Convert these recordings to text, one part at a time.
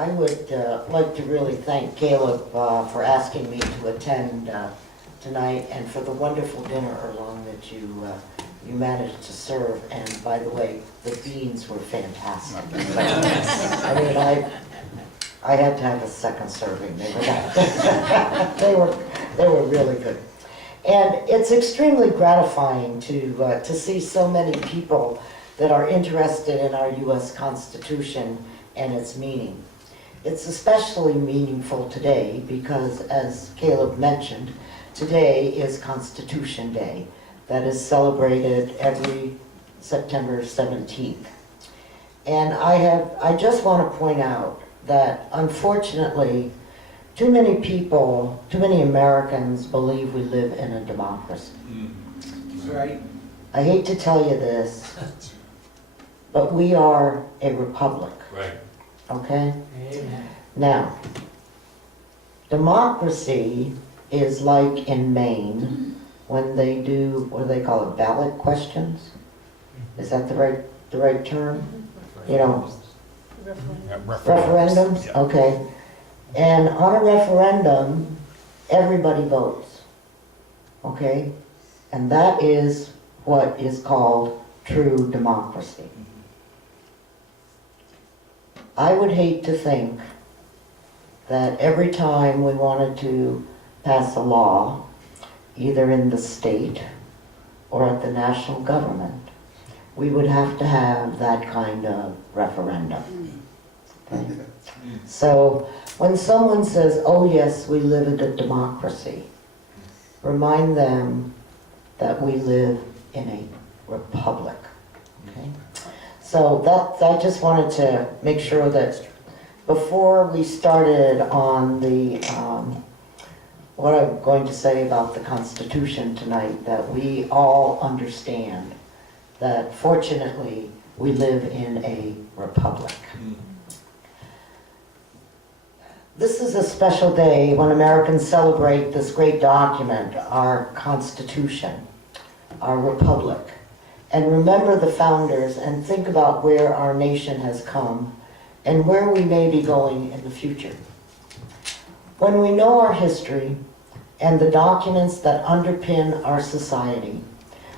I would like to really thank Caleb for asking me to attend tonight and for the wonderful dinner, Erlong, that you managed to serve. And by the way, the beans were fantastic. I mean, I had to have a second serving. They were that. they were really good. And it's extremely gratifying to see so many people that are interested in our U.S. Constitution and its meaning. It's especially meaningful today because, as Caleb mentioned, today is Constitution Day. That is celebrated every September 17th. And I just want to point out that, unfortunately, too many people, too many Americans believe we live in a democracy. Right. I hate to tell you this, but we are a republic. Right. Okay? Amen. Now, democracy is like in Maine when they do, what do they call it, ballot questions? Is that the right term? You know, referendums? Yeah. Okay. And on a referendum, everybody votes. Okay? And that is what is called true democracy. I would hate to think that every time we wanted to pass a law, either in the state or at the national government, we would have to have that kind of referendum. Okay? So when someone says, oh yes, we live in a democracy, remind them that we live in a republic. Okay? So I just wanted to make sure that before we started on the, what I'm going to say about the Constitution tonight, that we all understand that fortunately we live in a republic. This is a special day when Americans celebrate this great document, our Constitution, our republic. And remember the founders and think about where our nation has come and where we may be going in the future. When we know our history and the documents that underpin our society,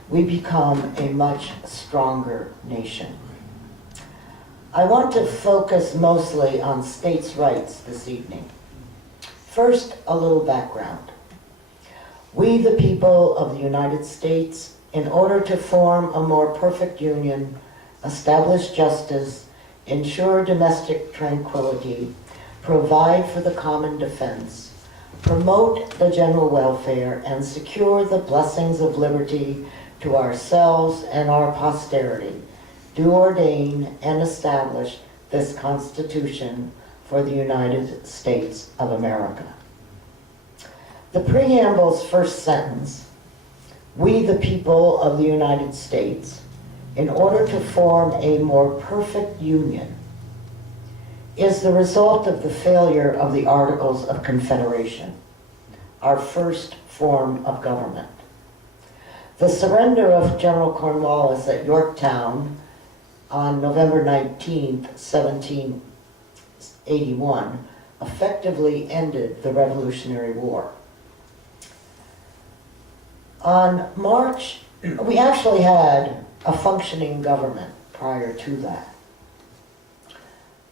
we become a much stronger nation. I want to focus mostly on states' rights this evening. First, a little background. We, the people of the United States, in order to form a more perfect union, establish justice, ensure domestic tranquility, provide for the common defense, promote the general welfare, and secure the blessings of liberty to ourselves and our posterity, do ordain and establish this Constitution for the United States of America. The preamble's first sentence, we the people of the United States, in order to form a more perfect union, is the result of the failure of the Articles of Confederation, our first form of government. The surrender of General Cornwallis at Yorktown on November 19th, 1781, effectively ended the Revolutionary War. On March, we actually had a functioning government prior to that.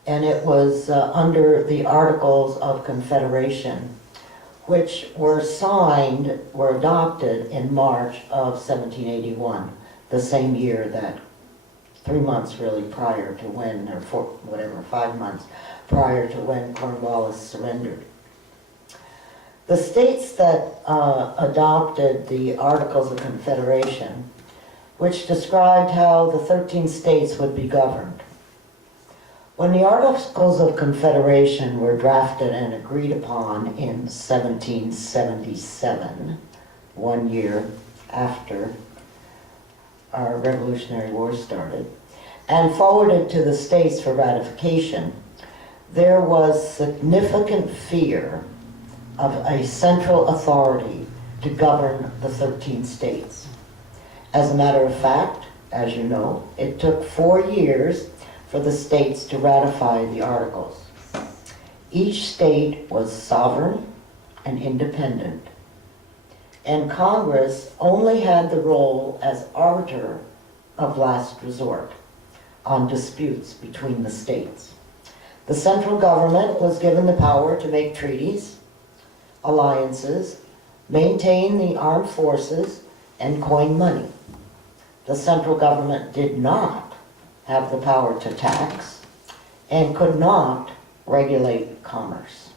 And it was under the Articles of Confederation, which were adopted in March of 1781, the same year that 3 months really prior to when, or 5 months prior to when Cornwallis surrendered. The states that adopted the Articles of Confederation, which described how the 13 states would be governed. When the Articles of Confederation were drafted and agreed upon in 1777, 1 year after our Revolutionary War started, and forwarded to the states for ratification, there was significant fear of a central authority to govern the 13 states. As a matter of fact, as you know, it took 4 years for the states to ratify the Articles. Each state was sovereign and independent, and Congress only had the role as arbiter of last resort on disputes between the states. The central government was given the power to make treaties, alliances, maintain the armed forces, and coin money. The central government did not have the power to tax and could not regulate commerce.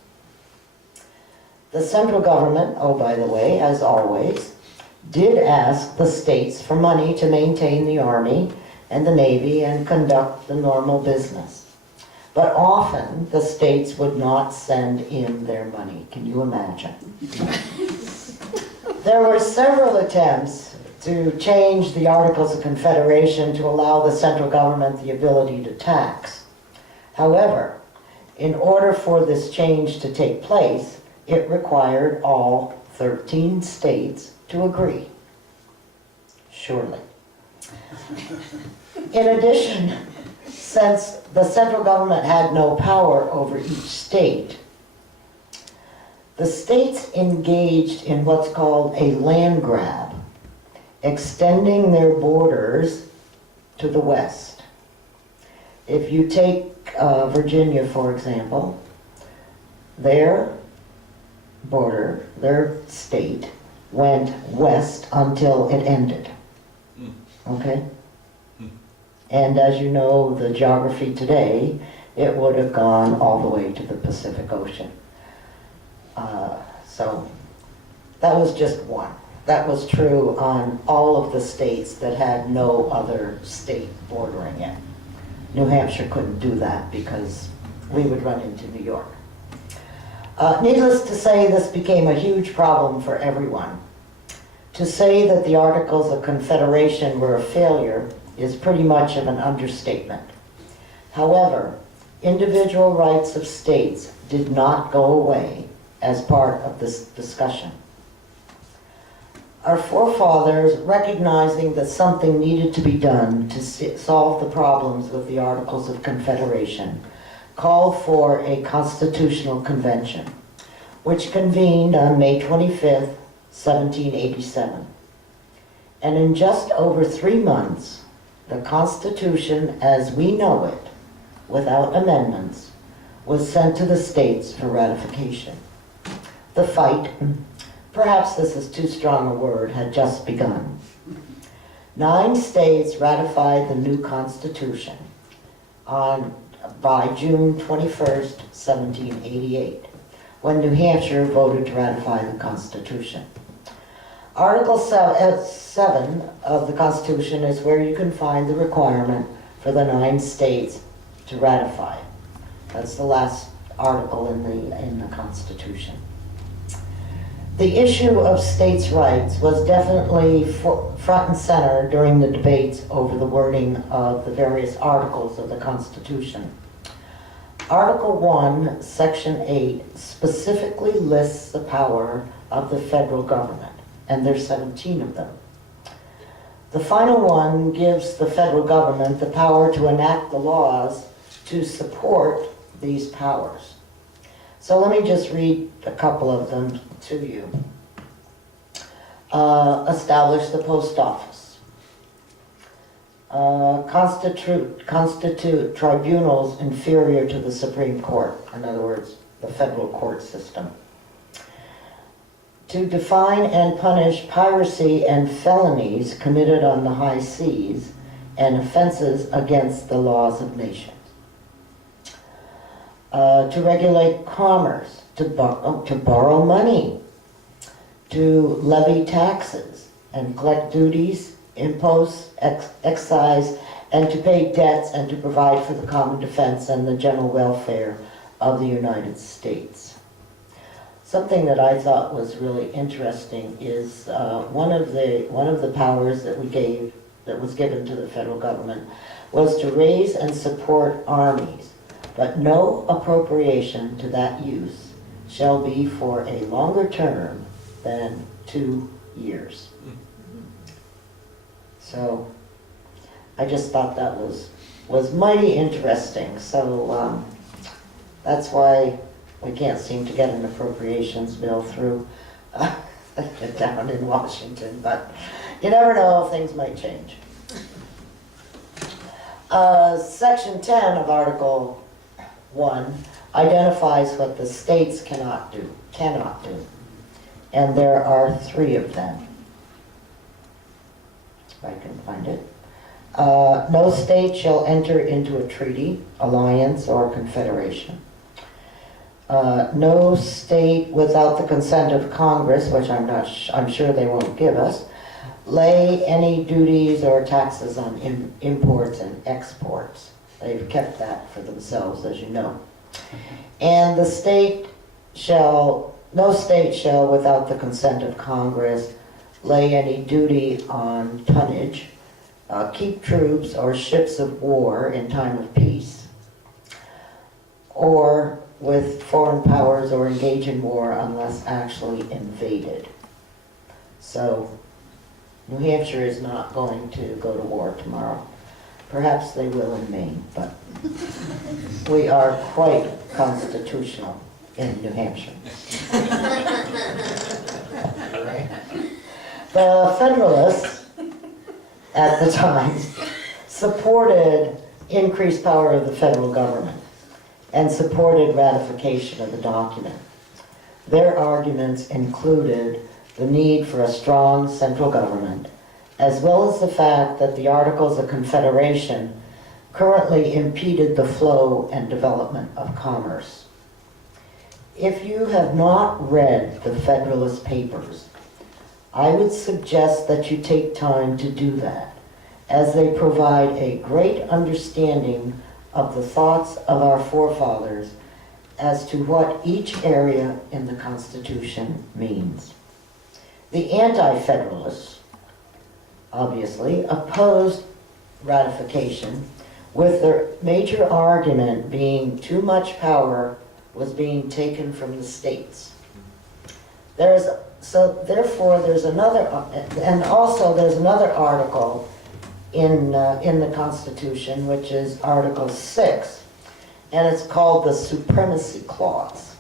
The central government, oh by the way, as always, did ask the states for money to maintain the army and the navy and conduct the normal business. But often the states would not send in their money. Can you imagine? There were several attempts to change the Articles of Confederation to allow the central government the ability to tax. However, in order for this change to take place, it required all 13 states to agree. Surely. In addition, since the central government had no power over each state, the states engaged in what's called a land grab, extending their borders to the west. If you take Virginia, for example, their border, their state, went west until it ended. Okay? And as you know, the geography today, it would have gone all the way to the Pacific Ocean. So that was just one. That was true on all of the states that had no other state bordering it. New Hampshire couldn't do that because we would run into New York. Needless to say, this became a huge problem for everyone. To say that the Articles of Confederation were a failure is pretty much of an understatement. However, individual rights of states did not go away as part of this discussion. Our forefathers, recognizing that something needed to be done to solve the problems with the Articles of Confederation, called for a constitutional convention, which convened on May 25th, 1787. And in just over 3 months, the Constitution as we know it, without amendments, was sent to the states for ratification. The fight, perhaps this is too strong a word, had just begun. 9 states ratified the new Constitution by June 21st, 1788, when New Hampshire voted to ratify the Constitution. Article 7 of the Constitution is where you can find the requirement for the 9 states to ratify. That's the last article in the Constitution. The issue of states' rights was definitely front and center during the debates over the wording of the various articles of the Constitution. Article 1, Section 8 specifically lists the power of the federal government, and there's 17 of them. The final one gives the federal government the power to enact the laws to support these powers. So let me just read a couple of them to you. Establish the post office. Constitute tribunals inferior to the Supreme Court. In other words, the federal court system. To define and punish piracy and felonies committed on the high seas and offenses against the laws of nations. To regulate commerce, to borrow money, to levy taxes and collect duties, imposts, excise, and to pay debts and to provide for the common defense and the general welfare of the United States. Something that I thought was really interesting is one of the powers that was given to the federal government was to raise and support armies, but no appropriation to that use shall be for a longer term than 2 years. So I just thought that was mighty interesting. So that's why We can't seem to get an appropriations bill through down in Washington, but you never know, things might change. Section 10 of Article 1 identifies what the states cannot do. And there are 3 of them. If I can find it. No state shall enter into a treaty, alliance, or confederation. No state without the consent of Congress, which I'm sure they won't give us, lay any duties or taxes on imports and exports. They've kept that for themselves, as you know. And no state shall, without the consent of Congress, lay any duty on tonnage, keep troops or ships of war in time of peace, or with foreign powers, or engage in war unless actually invaded. So New Hampshire is not going to go to war tomorrow. Perhaps they will in Maine, but we are quite constitutional in New Hampshire. The Federalists at the time supported increased power of the federal government and supported ratification of the document. Their arguments included the need for a strong central government, as well as the fact that the Articles of Confederation currently impeded the flow and development of commerce. If you have not read the Federalist Papers, I would suggest that you take time to do that, as they provide a great understanding of the thoughts of our forefathers as to what each area in the Constitution means. The anti-federalists, obviously, opposed ratification, with their major argument being too much power was being taken from the states. Therefore, there's another article in the Constitution, which is Article 6, and it's called the Supremacy Clause.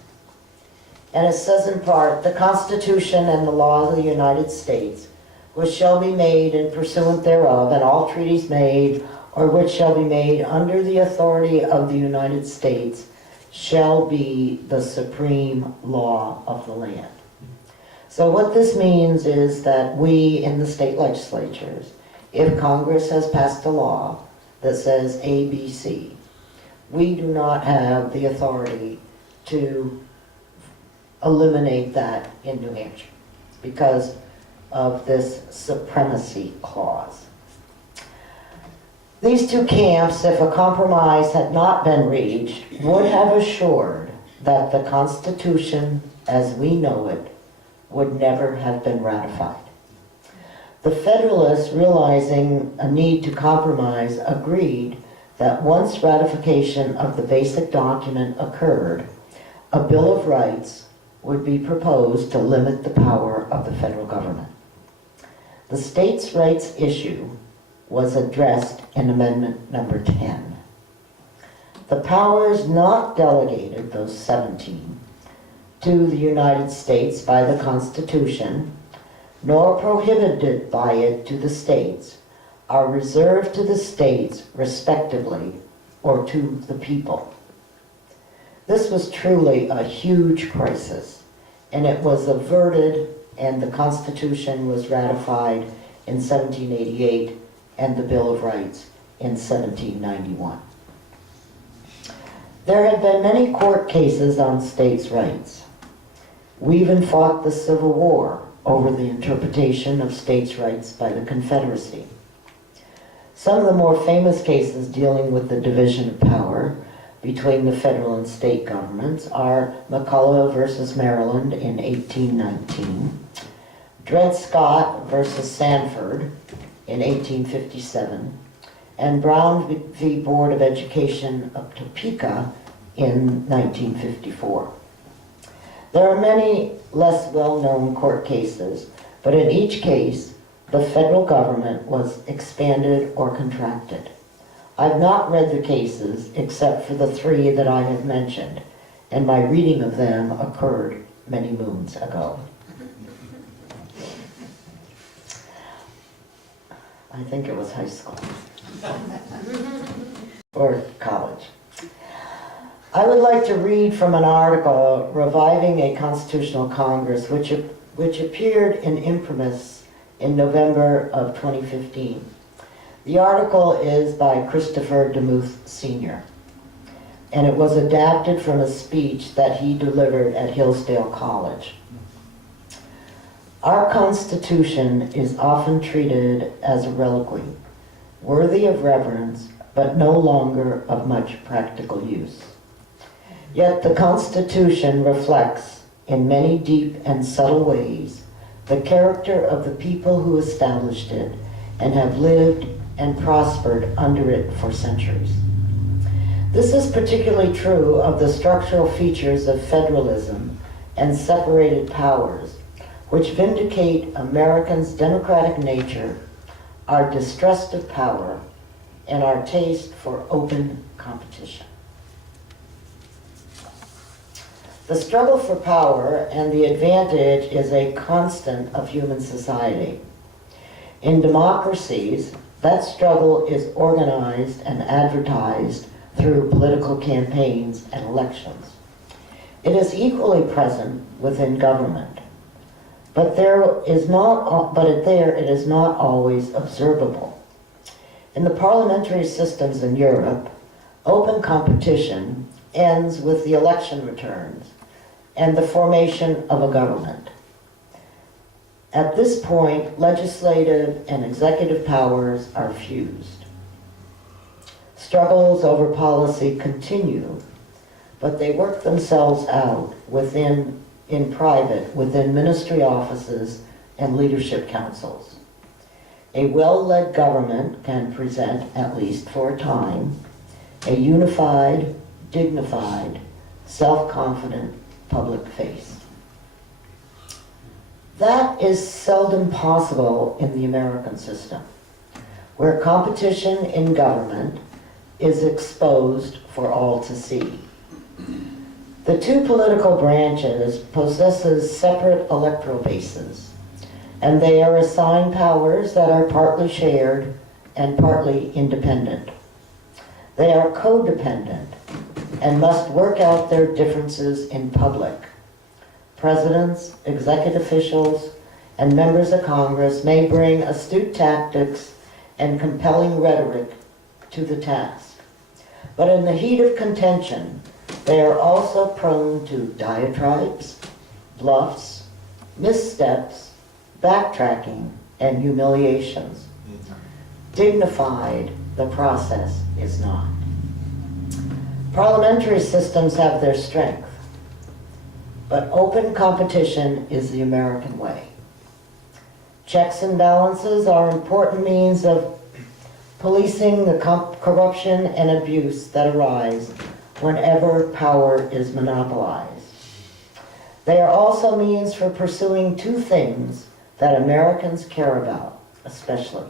And it says in part, the Constitution and the laws of the United States, which shall be made in pursuant thereof, and all treaties made, or which shall be made under the authority of the United States, shall be the supreme law of the land. So what this means is that we in the state legislatures, if Congress has passed a law that says A, B, C, we do not have the authority to eliminate that in New Hampshire because of this supremacy clause. These 2 camps, if a compromise had not been reached, would have assured that the Constitution as we know it would never have been ratified. The Federalists, realizing a need to compromise, agreed that once ratification of the basic document occurred, a Bill of Rights would be proposed to limit the power of the federal government. The states' rights issue was addressed in Amendment number 10. The powers not delegated, those 17, to the United States by the Constitution, nor prohibited by it to the states, are reserved to the states respectively, or to the people. This was truly a huge crisis, and it was averted, and the Constitution was ratified in 1788 and the Bill of Rights in 1791. There had been many court cases on states' rights. We even fought the Civil War over the interpretation of states' rights by the Confederacy. Some of the more famous cases dealing with the division of power between the federal and state governments are McCulloch versus Maryland in 1819, Dred Scott versus Sanford in 1857, and Brown v. Board of Education of Topeka in 1954. There are many less well-known court cases, but in each case, the federal government was expanded or contracted. I've not read the cases except for the 3 that I have mentioned, and my reading of them occurred many moons ago. I think it was high school or college. I would like to read from an article, Reviving a Constitutional Congress, which appeared in Imprimis in November of 2015. The article is by Christopher DeMuth Sr., and it was adapted from a speech that he delivered at Hillsdale College. Our Constitution is often treated as a reliquary, worthy of reverence, but no longer of much practical use. Yet the Constitution reflects, in many deep and subtle ways, the character of the people who established it and have lived and prospered under it for centuries. This is particularly true of the structural features of federalism and separated powers, which vindicate Americans' democratic nature, our distrust of power, and our taste for open competition. The struggle for power and the advantage is a constant of human society. In democracies, that struggle is organized and advertised through political campaigns and elections. It is equally present within government, but it is not always observable. In the parliamentary systems in Europe, open competition ends with the election returns and the formation of a government. At this point, legislative and executive powers are fused. Struggles over policy continue, but they work themselves out in private within ministry offices and leadership councils. A well-led government can present, at least for a time, a unified, dignified, self-confident public face. That is seldom possible in the American system, where competition in government is exposed for all to see. The two political branches possesses separate electoral bases, and they are assigned powers that are partly shared and partly independent. They are codependent and must work out their differences in public. Presidents, executive officials, and members of Congress may bring astute tactics and compelling rhetoric to the task. But in the heat of contention, they are also prone to diatribes, bluffs, missteps, backtracking, and humiliations. Dignified, the process is not. Parliamentary systems have their strength, but open competition is the American way. Checks and balances are important means of policing the corruption and abuse that arise whenever power is monopolized. They are also means for pursuing two things that Americans care about, especially: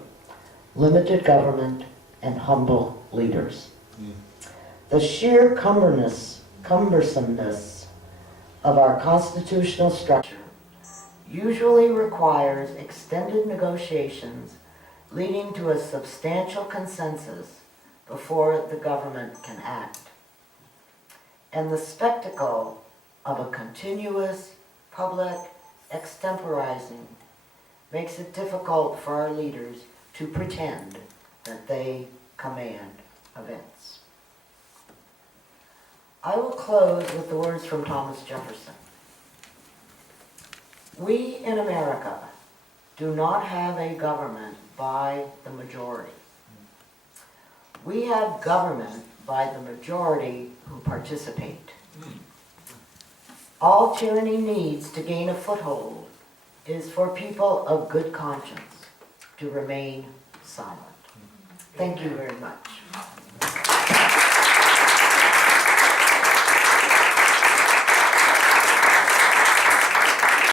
limited government and humble leaders. The sheer cumbersomeness of our constitutional structure usually requires extended negotiations leading to a substantial consensus before the government can act. And the spectacle of a continuous public extemporizing makes it difficult for our leaders to pretend that they command events. I will close with the words from Thomas Jefferson. We in America do not have a government by the majority. We have government by the majority who participate. All tyranny needs to gain a foothold is for people of good conscience to remain silent. Thank you very much.